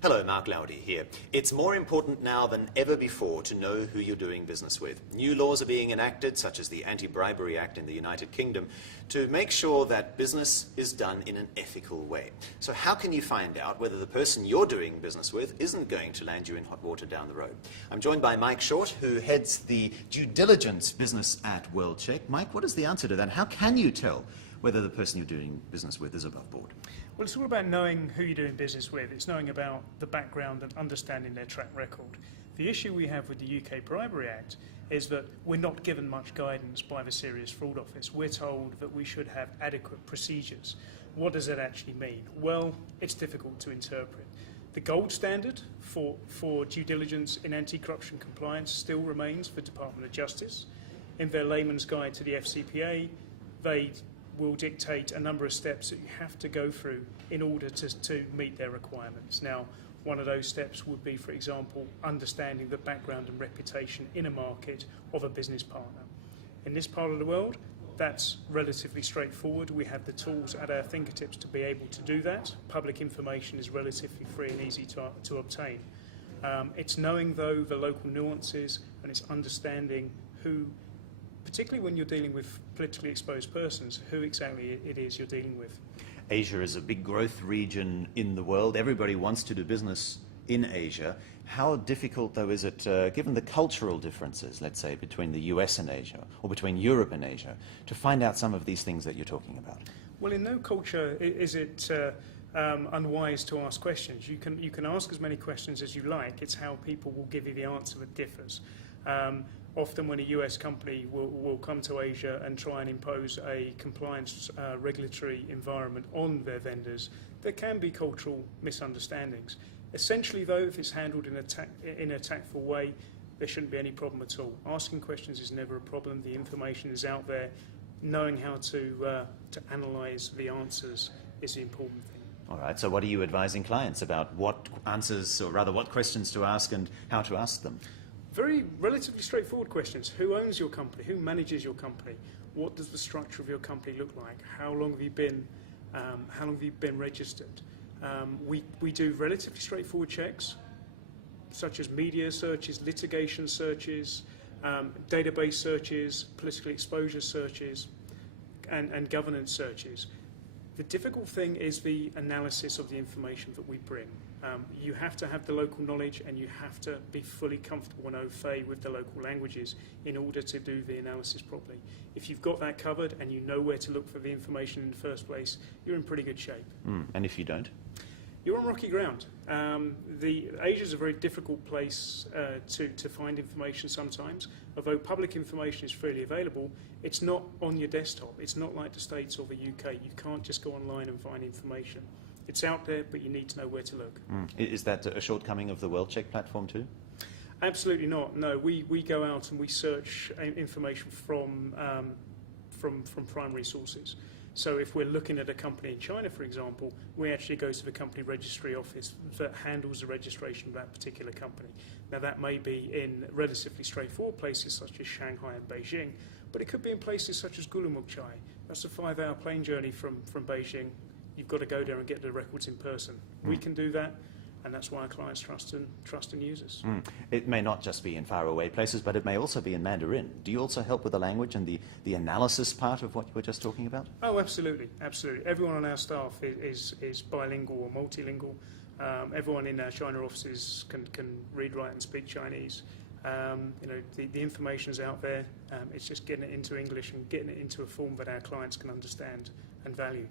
Hello, Mark Laudy here. It's more important now than ever before to know who you're doing business with. New laws are being enacted, such as the Anti-Bribery Act in the United Kingdom, to make sure that business is done in an ethical way. So how can you find out whether the person you're doing business with isn't going to land you in hot water down the road? I'm joined by Mike Short, who heads the due diligence business at WorldCheck. Mike, what is the answer to that? How can you tell whether the person you're doing business with is above board? Well, it's all about knowing who you're doing business with. It's knowing about the background and understanding their track record. The issue we have with the UK Bribery Act is that we're not given much guidance by the Serious Fraud Office. We're told that we should have adequate procedures. What does that actually mean? Well, it's difficult to interpret. The gold standard for due diligence in anti-corruption compliance still remains the Department of Justice. In their layman's guide to the FCPA, they will dictate a number of steps that you have to go through in order to meet their requirements. Now, one of those steps would be, for example, understanding the background and reputation in a market of a business partner. In this part of the world, that's relatively straightforward. We have the tools at our fingertips to be able to do that. Public information is relatively free and easy to obtain. It's knowing, though, the local nuances, and it's understanding who, particularly when you're dealing with politically exposed persons, who exactly it is you're dealing with. Asia is a big growth region in the world. Everybody wants to do business in Asia. How difficult, though, is it, given the cultural differences, let's say, between the US and Asia, or between Europe and Asia, to find out some of these things that you're talking about? Well, in no culture is it unwise to ask questions. You can ask as many questions as you like. It's how people will give you the answer that differs. Often when a US company will come to Asia and try and impose a compliance regulatory environment on their vendors, there can be cultural misunderstandings. Essentially, though, if it's handled in a tactful way, there shouldn't be any problem at all. Asking questions is never a problem. The information is out there. Knowing how to analyse the answers is the important thing. All right, so what are you advising clients about? What answers, or rather what questions to ask and how to ask them? Very relatively straightforward questions. Who owns your company? Who manages your company? What does the structure of your company look like? How long have you been registered? We do relatively straightforward checks, such as media searches, litigation searches, database searches, political exposure searches, and governance searches. The difficult thing is the analysis of the information that we bring. You have to have the local knowledge, and you have to be fully comfortable and au fait with the local languages in order to do the analysis properly. If you've got that covered and you know where to look for the information in the first place, you're in pretty good shape. And if you don't? You're on rocky ground. Asia is a very difficult place to find information sometimes. Although public information is freely available, it's not on your desktop. It's not like the States or the UK. You can't just go online and find information. It's out there, but you need to know where to look. Is that a shortcoming of the WorldCheck platform too? Absolutely not. No, we go out and we search information from primary sources. So if we're looking at a company in China, for example, we actually go to the company registry office that handles the registration of that particular company. Now that may be in relatively straightforward places such as Shanghai and Beijing, but it could be in places such as Gulumukchai. That's a 5-hour plane journey from Beijing. You've got to go there and get the records in person. We can do that, and that's why our clients trust and use us. It may not just be in faraway places, but it may also be in Mandarin. Do you also help with the language and the analysis part of what you were just talking about? Oh, absolutely, absolutely. Everyone on our staff is bilingual or multilingual. Everyone in our China offices can read, write, and speak Chinese. The information is out there. It's just getting it into English and getting it into a form that our clients can understand and value.